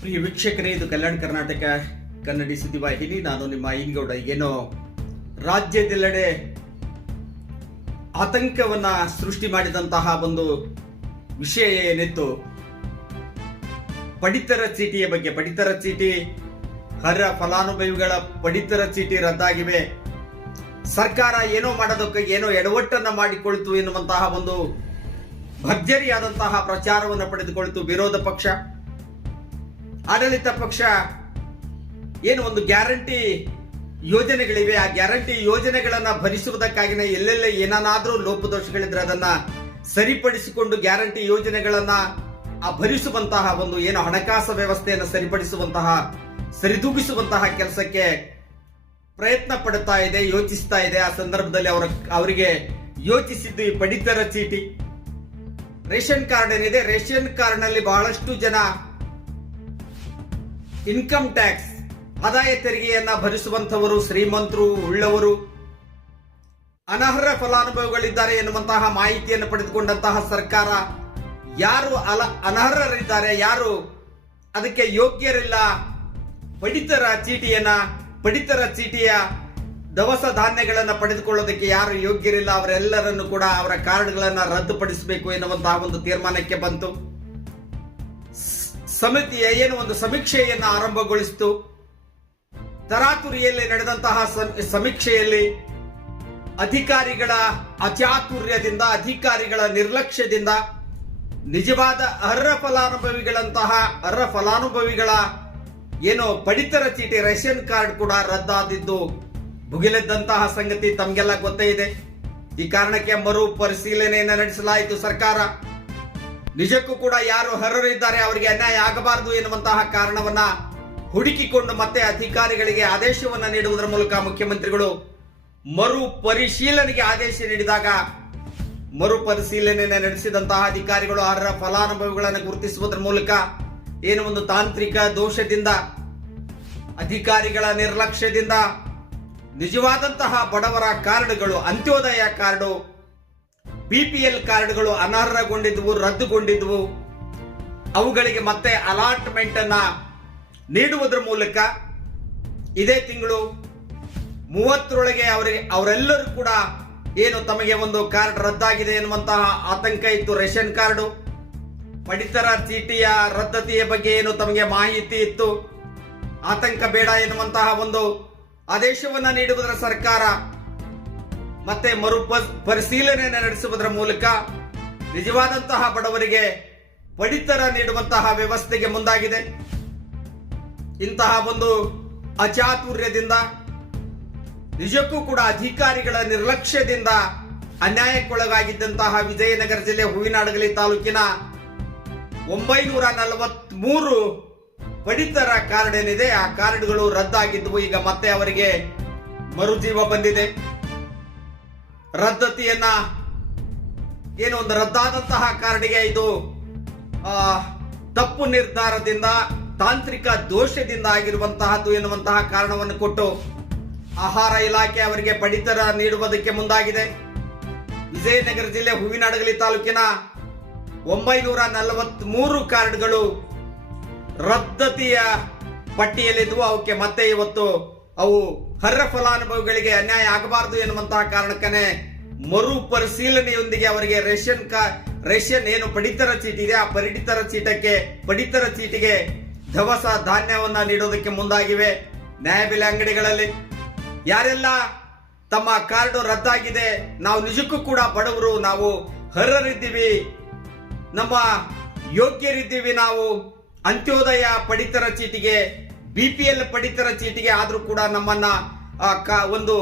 ಪ್ರಿಯ ವೀಕ್ಷಕರೇ, ಇದು ಕಲ್ಯಾಣ ಕರ್ನಾಟಕ ಕನ್ನಡಿ ಸುದ್ದಿವಾಹಿನಿ ನಾನು ನಿಮ್ಮ ಇಂಗೌಡ. ಏನೋ ರಾಜ್ಯದೆಲ್ಲೆಡೆ ಆತಂಕವನ್ನ ಸೃಷ್ಟಿ ಮಾಡಿದಂತಹ ಒಂದು ವಿಷಯ ಏನಿತ್ತು? ಪಡಿತರ ಚೀಟಿಯ ಬಗ್ಗೆ. ಪಡಿತರ ಚೀಟಿ, ಹರ ಫಲಾನುಭವಿಗಳ ಪಡಿತರ ಚೀಟಿ ರದ್ದಾಗಿವೆ. ಸರ್ಕಾರ ಏನೋ ಮಾಡೋದಕ್ಕೆ ಏನೋ ಎಡವಟ್ಟನ್ನ ಮಾಡಿಕೊಳ್ತು ಎನ್ನುವಂತಹ ಒಂದು ಭರ್ಜರಿಯಾದಂತಹ ಪ್ರಚಾರವನ್ನು ಪಡೆದುಕೊಳ್ತು ವಿರೋಧ ಪಕ್ಷ. ಆಡಳಿತ ಪಕ್ಷ ಏನು ಒಂದು ಗ್ಯಾರಂಟಿ ಯೋಜನೆಗಳಿವೆ. ಆ ಗ್ಯಾರಂಟಿ ಯೋಜನೆಗಳನ್ನ ಭರಿಸುವುದಕ್ಕಾಗಿನ ಎಲ್ಲೆಲ್ಲೇ ಏನಾದ್ರೂ ಲೋಪದೋಷಗಳಿದ್ರೆ ಅದನ್ನ ಸರಿಪಡಿಸಿಕೊಂಡು ಗ್ಯಾರಂಟಿ ಯೋಜನೆಗಳನ್ನ ಆ ಭರಿಸುವಂತಹ ಒಂದು ಏನು ಹಣಕಾಸು ವ್ಯವಸ್ಥೆಯನ್ನು ಸರಿಪಡಿಸುವಂತಹ, ಸರಿದೂಗಿಸುವಂತಹ ಕೆಲಸಕ್ಕೆ ಪ್ರಯತ್ನ ಪಡುತ್ತಾ ಇದೆ, ಯೋಚಿಸ್ತಾ ಇದೆ. ಆ ಸಂದರ್ಭದಲ್ಲಿ ಅವರ, ಅವರಿಗೆ ಯೋಚಿಸಿದ್ದು ಈ ಪಡಿತರ ಚೀಟಿ. ರೇಷನ್ ಕಾರ್ಡ್ ಏನಿದೆ? ರೇಷನ್ ಕಾರ್ಡ್ನಲ್ಲಿ ಬಹಳಷ್ಟು ಜನ ಇನ್ಕಮ್ ಟ್ಯಾಕ್ಸ್, ಆದಾಯ ತೆರಿಗೆಯನ್ನ ಭರಿಸುವಂತವರು ಶ್ರೀಮಂತರು, ಉಳ್ಳವರು. ಅನರ್ಹ ಫಲಾನುಭವಿಗಳಿದ್ದಾರೆ ಎನ್ನುವಂತಹ ಮಾಹಿತಿಯನ್ನು ಪಡೆದುಕೊಂಡಂತಹ ಸರ್ಕಾರ ಯಾರು ಅಲ, ಅನರ್ಹರಿದ್ದಾರೆ, ಯಾರು ಅದಕ್ಕೆ ಯೋಗ್ಯರಿಲ್ಲ. ಪಡಿತರ ಚೀಟಿಯನ್ನ, ಪಡಿತರ ಚೀಟಿಯ ದವಸ ಧಾನ್ಯಗಳನ್ನು ಪಡೆದುಕೊಳ್ಳೋದಕ್ಕೆ ಯಾರು ಯೋಗ್ಯರಿಲ್ಲ, ಅವರೆಲ್ಲರನ್ನು ಕೂಡ ಅವರ ಕಾರ್ಡ್ಗಳನ್ನು ರದ್ದುಪಡಿಸಬೇಕು ಎನ್ನುವಂತಹ ಒಂದು ತೀರ್ಮಾನಕ್ಕೆ ಬಂತು. ಸಮಿತಿಯ ಏನು ಒಂದು ಸಮೀಕ್ಷೆಯನ್ನ ಆರಂಭಗೊಳಿಸಿತು. ತರಾತುರಿಯಲ್ಲಿ ನಡೆದಂತಹ ಸಮೀಕ್ಷೆಯಲ್ಲಿ ಅಧಿಕಾರಿಗಳ ಅಚಾತುರ್ಯದಿಂದ ಅಧಿಕಾರಿಗಳ ನಿರ್ಲಕ್ಷ್ಯದಿಂದ, ನಿಜವಾದ ಅರ್ಹ ಫಲಾನುಭವಿಗಳಂತಹ ಅರ್ಹ ಫಲಾನುಭವಿಗಳ ಏನು ಪಡಿತರ ಚೀಟಿ, ರೇಷನ್ ಕಾರ್ಡ್ ಕೂಡ ರದ್ದಾದಿದ್ದು ಭುಗಿಲೆದ್ದಂತಹ ಸಂಗತಿ ತಮಗೆಲ್ಲ ಗೊತ್ತೇ ಇದೆ. ಈ ಕಾರಣಕ್ಕೆ ಮರು ಪರಿಶೀಲನೆಯನ್ನು ನಡೆಸಲಾಯಿತು ಸರ್ಕಾರ. ನಿಜಕ್ಕೂ ಕೂಡ ಯಾರು ಹರರಿದ್ದಾರೆ ಅವರಿಗೆ ಅನ್ಯಾಯ ಆಗಬಾರದು ಎನ್ನುವಂತಹ ಕಾರಣವನ್ನ ಹುಡುಕಿಕೊಂಡು ಮತ್ತೆ ಅಧಿಕಾರಿಗಳಿಗೆ ಆದೇಶವನ್ನ ನೀಡುವುದರ ಮೂಲಕ ಮುಖ್ಯಮಂತ್ರಿಗಳು ಮರು ಪರಿಶೀಲನೆಗೆ ಆದೇಶ ನೀಡಿದಾಗ ಮರು ಪರಿಶೀಲನೆ ನಡೆಸಿದಂತಹ ಅಧಿಕಾರಿಗಳು ಅರ್ಹ ಫಲಾನುಭವಿಗಳನ್ನು ಗುರುತಿಸುವುದರ ಮೂಲಕ ಏನು ಒಂದು ತಾಂತ್ರಿಕ ದೋಷದಿಂದ, ಅಧಿಕಾರಿಗಳ ನಿರ್ಲಕ್ಷ್ಯದಿಂದ ನಿಜವಾದಂತಹ ಬಡವರ ಕಾರ್ಡ್ಗಳು ಅಂತ್ಯೋದಯ ಕಾರ್ಡು ಬಿಪಿಎಲ್ ಕಾರ್ಡ್ಗಳು ಅನರ್ಹಗೊಂಡಿದ್ವು, ರದ್ದುಗೊಂಡಿದ್ವು. ಅವುಗಳಿಗೆ ಮತ್ತೆ ಅಲಾಟ್ಮೆಂಟ್ ಅನ್ನ ನೀಡುವುದರ ಮೂಲಕ ಇದೇ ತಿಂಗಳು ಮೂವತ್ತರೊಳಗೆ ಅವರಿಗೆ, ಅವರೆಲ್ಲರೂ ಕೂಡ ಏನು ತಮಗೆ ಒಂದು ಕಾರ್ಡ್ ರದ್ದಾಗಿದೆ ಎನ್ನುವಂತಹ ಆತಂಕ ಇತ್ತು. ರೇಷನ್ ಕಾರ್ಡು, ಪಡಿತರ ಚೀಟಿಯ ರದ್ದತಿಯ ಬಗ್ಗೆ ಏನು ತಮಗೆ ಮಾಹಿತಿ ಇತ್ತು. ಆತಂಕ ಬೇಡ ಎನ್ನುವಂತಹ ಒಂದು ಆದೇಶವನ್ನ ನೀಡುವುದರ ಸರ್ಕಾರ ಮತ್ತೆ ಮರು ಪರಿಶೀಲನೆ ನಡೆಸುವುದರ ಮೂಲಕ ನಿಜವಾದಂತಹ ಬಡವರಿಗೆ ಪಡಿತರ ನೀಡುವಂತಹ ವ್ಯವಸ್ಥೆಗೆ ಮುಂದಾಗಿದೆ. ಇಂತಹ ಒಂದು ಅಚಾತುರ್ಯದಿಂದ, ನಿಜಕ್ಕೂ ಕೂಡ ಅಧಿಕಾರಿಗಳ ನಿರ್ಲಕ್ಷ್ಯದಿಂದ ಅನ್ಯಾಯಕ್ಕೊಳಗಾಗಿದ್ದಂತಹ ವಿಜಯನಗರ ಜಿಲ್ಲೆ ಹೂವಿನಾಡಗಲಿ ತಾಲೂಕಿನ ಒಂಬೈನೂರ ನಲವತ್ಮೂರು ಪಡಿತರ ಕಾರ್ಡ್ ಏನಿದೆ ಆ ಕಾರ್ಡ್ಗಳು ರದ್ದಾಗಿದ್ದವು ಈಗ ಮತ್ತೆ ಅವರಿಗೆ ಮರುಜೀವ ಬಂದಿದೆ. ರದ್ದತಿಯನ್ನ ಏನು ಒಂದು ರದ್ದಾದಂತಹ ಕಾರಣಿಗೆ ಇದು ತಪ್ಪು ನಿರ್ಧಾರದಿಂದ, ತಾಂತ್ರಿಕ ದೋಷದಿಂದ ಆಗಿರುವಂತಹದ್ದು ಎನ್ನುವಂತಹ ಕಾರಣವನ್ನು ಕೊಟ್ಟು ಆಹಾರ ಇಲಾಖೆ ಅವರಿಗೆ ಪಡಿತರ ನೀಡುವುದಕ್ಕೆ ಮುಂದಾಗಿದೆ. ವಿಜಯನಗರ ಜಿಲ್ಲೆ ಹೂವಿನಡಗಲಿ ತಾಲೂಕಿನ ಒಂಬೈನೂರ ನಲವತ್ಮೂರು ಕಾರ್ಡ್ಗಳು ರದ್ದತಿಯ ಪಟ್ಟಿಯಲ್ಲಿದ್ದವು. ಅವಕ್ಕೆ ಮತ್ತೆ ಇವತ್ತು ಅವು ಅರ್ಹ ಫಲಾನುಭವಿಗಳಿಗೆ ಅನ್ಯಾಯ ಆಗಬಾರದು ಎನ್ನುವಂತಹ ಕಾರಣಕ್ಕೆ ಮರು ಪರಿಶೀಲನೆಯೊಂದಿಗೆ ಅವರಿಗೆ ರೇಷನ್ ಕಾ, ರೇಷನ್ ಏನು ಪಡಿತರ ಚೀಟಿ ಇದೆ, ಆ ಪಡಿತರ ಚೀಟಕ್ಕೆ, ಪಡಿತರ ಚೀಟಿಗೆ ದವಸ ಧಾನ್ಯವನ್ನ ನೀಡೋದಕ್ಕೆ ಮುಂದಾಗಿವೆ. ನ್ಯಾಯಬೆಲೆ ಅಂಗಡಿಗಳಲ್ಲಿ ಯಾರೆಲ್ಲ ತಮ್ಮ ಕಾರ್ಡು ರದ್ದಾಗಿದೆ, ನಾವು ನಿಜಕ್ಕೂ ಕೂಡ ಬಡವರು, ನಾವು ಹರ್ಹರಿದ್ದೀವಿ ನಮ್ಮ ಯೋಗ್ಯರಿದ್ದೀವಿ, ನಾವು ಅಂತ್ಯೋದಯ ಪಡಿತರ ಚೀಟಿಗೆ ಬಿಪಿಎಲ್ ಪಡಿತರ ಚೀಟಿಗೆ ಆದರೂ ಕೂಡ ನಮ್ಮನ್ನ ಒಂದು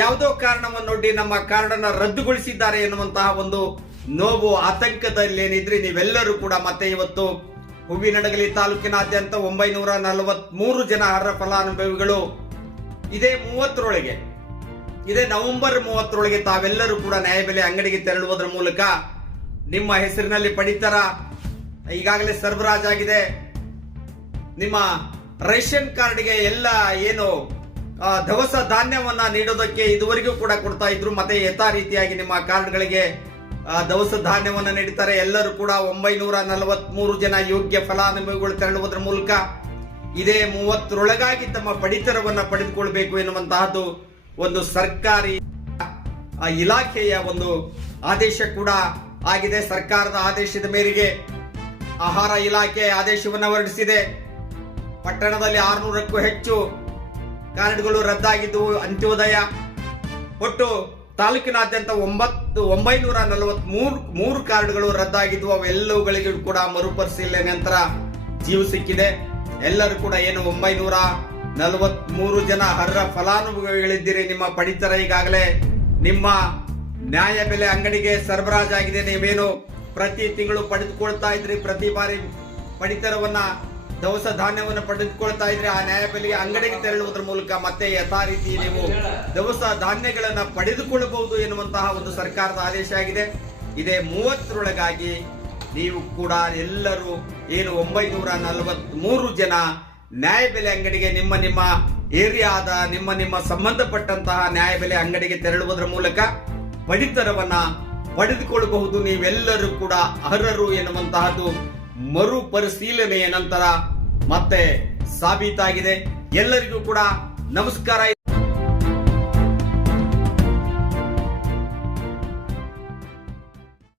ಯಾವುದೋ ಕಾರಣವನ್ನು ನೋಡಿ ನಮ್ಮ ಕಾರ್ಡನ್ನು ರದ್ದುಗೊಳಿಸಿದ್ದಾರೆ ಎನ್ನುವಂತಹ ಒಂದು ನೋವು, ಆತಂಕದಲ್ಲಿ ಏನಿದ್ರಿ ನೀವೆಲ್ಲರೂ ಕೂಡ ಮತ್ತೆ ಇವತ್ತು ಹೂವಿನಡಗಲಿ ತಾಲೂಕಿನಾದ್ಯಂತ ಒಂಬೈನೂರ ನಲವತ್ಮೂರು ಜನ ಅರ್ಹ ಫಲಾನುಭವಿಗಳು ಇದೇ ಮೂವತ್ತರೊಳಗೆ, ಇದೇ ನವೆಂಬರ್ ಮೂವತ್ತರೊಳಗೆ ತಾವೆಲ್ಲರೂ ಕೂಡ ನ್ಯಾಯಬೆಲೆ ಅಂಗಡಿಗೆ ತೆರಳುವುದರ ಮೂಲಕ ನಿಮ್ಮ ಹೆಸರಿನಲ್ಲಿ ಪಡಿತರ ಈಗಾಗಲೇ ಸರಬರಾಜಾಗಿದೆ. ನಿಮ್ಮ ರೇಷನ್ ಕಾರ್ಡ್ಗೆ ಎಲ್ಲ ಏನು ದವಸ ಧಾನ್ಯವನ್ನ ನೀಡೋದಕ್ಕೆ ಇದುವರೆಗೂ ಕೂಡ ಕೊಡ್ತಾ ಇದ್ರು. ಮತ್ತೆ ಯಥಾ ರೀತಿಯಾಗಿ ನಿಮ್ಮ ಕಾರ್ಡ್ಗಳಿಗೆ ದವಸ ಧಾನ್ಯವನ್ನ ನೀಡುತ್ತಾರೆ ಎಲ್ಲರೂ ಕೂಡ ಒಂಬೈನೂರ ನಲವತ್ಮೂರು ಜನ ಯೋಗ್ಯ ಫಲಾನುಭವಿಗಳು ತೆರಳುವುದರ ಮೂಲಕ ಇದೇ ಮೂವತ್ತರೊಳಗಾಗಿ ತಮ್ಮ ಪಡಿತರವನ್ನ ಪಡೆದುಕೊಳ್ಬೇಕು ಎನ್ನುವಂತಹದ್ದು ಒಂದು ಸರ್ಕಾರಿ ಇಲಾಖೆಯ ಒಂದು ಆದೇಶ ಕೂಡ ಆಗಿದೆ. ಸರ್ಕಾರದ ಆದೇಶದ ಮೇರೆಗೆ ಆಹಾರ ಇಲಾಖೆ ಆದೇಶವನ್ನು ಹೊರಡಿಸಿದೆ. ಪಟ್ಟಣದಲ್ಲಿ ಆರುನೂರಕ್ಕೂ ಹೆಚ್ಚು ಕಾರ್ಡ್ಗಳು ರದ್ದಾಗಿದ್ದವು. ಅಂತ್ಯೋದಯ ಒಟ್ಟು ತಾಲೂಕಿನಾದ್ಯಂತ ಒಂಬತ್ತು, ಒಂಬೈನೂರ ನಲವತ್ತ್ ಮೂರು ಮೂರು ಕಾರ್ಡ್ಗಳು ರದ್ದಾಗಿದ್ದು ಅವೆಲ್ಲವುಗಳಿಗೂ ಕೂಡ ಮರುಪರಿಶೀಲನೆ ನಂತರ ಜೀವ ಸಿಕ್ಕಿದೆ. ಎಲ್ಲರೂ ಕೂಡ ಏನು ಒಂಬೈನೂರ ನಲವತ್ತ್ ಮೂರು ಜನ ಅರ್ಹ ಫಲಾನುಭವಿಗಳಿದ್ದೀರಿ. ನಿಮ್ಮ ಪಡಿತರ ಈಗಾಗಲೇ ನಿಮ್ಮ ನ್ಯಾಯ ಬೆಲೆ ಅಂಗಡಿಗೆ ಸರಬರಾಜಾಗಿದೆ. ನೀವೇನು ಪ್ರತಿ ತಿಂಗಳು ಪಡೆದುಕೊಳ್ತಾ ಇದ್ರಿ? ಪ್ರತಿ ಬಾರಿ ಪಡಿತರವನ್ನ ದವಸ ಧಾನ್ಯವನ್ನು ಪಡೆದುಕೊಳ್ತಾ ಇದ್ರೆ ಆ ನ್ಯಾಯಬೆಲೆಗೆ ಅಂಗಡಿಗೆ ತೆರಳುವುದರ ಮೂಲಕ ಮತ್ತೆ ಯಥಾ ರೀತಿ ನೀವು ದವಸ ಧಾನ್ಯಗಳನ್ನ ಪಡೆದುಕೊಳ್ಳಬಹುದು ಎನ್ನುವಂತಹ ಒಂದು ಸರ್ಕಾರದ ಆದೇಶ ಆಗಿದೆ. ಇದೇ ಮೂವತ್ತರೊಳಗಾಗಿ ನೀವು ಕೂಡ ಎಲ್ಲರೂ ಏನು ಒಂಬೈನೂರ ನಲವತ್ತ್ ಮೂರು ಜನ ನ್ಯಾಯಬೆಲೆ ಅಂಗಡಿಗೆ ನಿಮ್ಮ ನಿಮ್ಮ ಏರಿಯಾದ ನಿಮ್ಮ ನಿಮ್ಮ ಸಂಬಂಧಪಟ್ಟಂತಹ ನ್ಯಾಯಬೆಲೆ ಅಂಗಡಿಗೆ ತೆರಳುವುದರ ಮೂಲಕ ಪಡಿತರವನ್ನ ಪಡೆದುಕೊಳ್ಳಬಹುದು. ನೀವೆಲ್ಲರೂ ಕೂಡ ಅರ್ಹರು ಎನ್ನುವಂತಹದ್ದು ಮರುಪರಿಶೀಲನೆಯ ನಂತರ ಮತ್ತೆ ಸಾಬೀತಾಗಿದೆ. ಎಲ್ಲರಿಗೂ ಕೂಡ ನಮಸ್ಕಾರ.